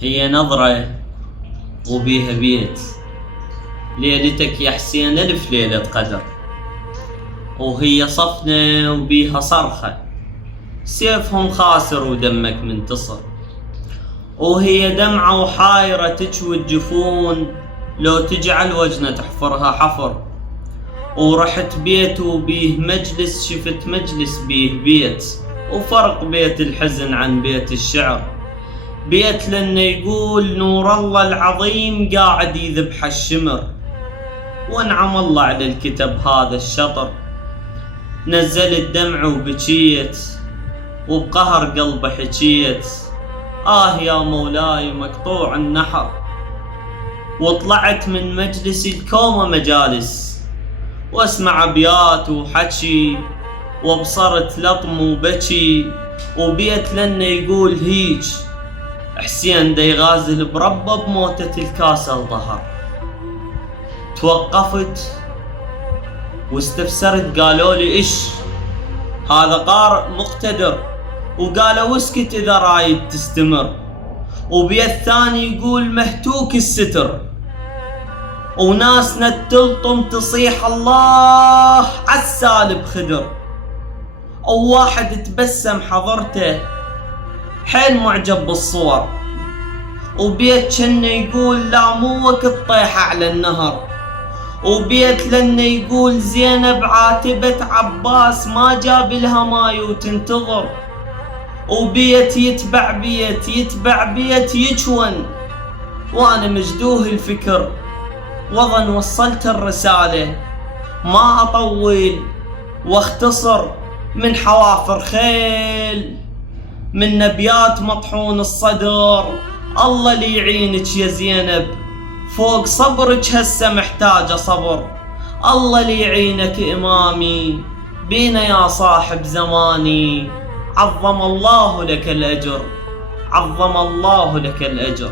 هي نظرة وبيها بيت، ليلتك يا حسين 1000 ليلة قدر، وهي صفنة وبيها صرخة، سيفهم خاسر ودمك منتصر، وهي دمعة وحايرة تجوي الجفون، لو تجعل وجنة تحفرها حفر. ورحت بيت وبيه مجلس، شفت مجلس بيه بيت، وفرق بيت الحزن عن بيت الشعر. بيت لأنه يقول نور الله العظيم قاعد يذبح الشمر، وانعم الله على الكتب هذا الشطر. نزلت دمع وبكيت، وبقهر قلبي حكيت، يا مولاي مقطوع النحر. وطلعت من مجلسي الكومة مجالس، واسمع ابيات وحكي، وبصرت لطم وبكي. وبيت لنا يقول هيج حسين دا يغازل بربه بموتة الكاسة الظهر. توقفت واستفسرت، قالوا لي ايش هذا قارئ مقتدر، وقالوا اسكت اذا رايد تستمر. وبيت ثاني يقول مهتوك الستر، وناسنا تلطم تصيح الله عالسالب خدر. وواحد تبسم حضرته حيل معجب بالصور، وبيت شنه يقول لا مو وقت طيحة على النهر. وبيت لنا يقول زينب عاتبة عباس ما جاب لها ماي وتنتظر. وبيت يتبع بيت يتبع بيت يجون، وانا مجدوه الفكر وظن وصلت الرسالة. ما اطول واختصر من حوافر خيل، من نبيات مطحون الصدر. الله اللي يعينك يا زينب، فوق صبرك هسه محتاجة صبر. الله اللي يعينك إمامي، بينا يا صاحب زماني. عظم الله لك الأجر، عظم الله لك الأجر.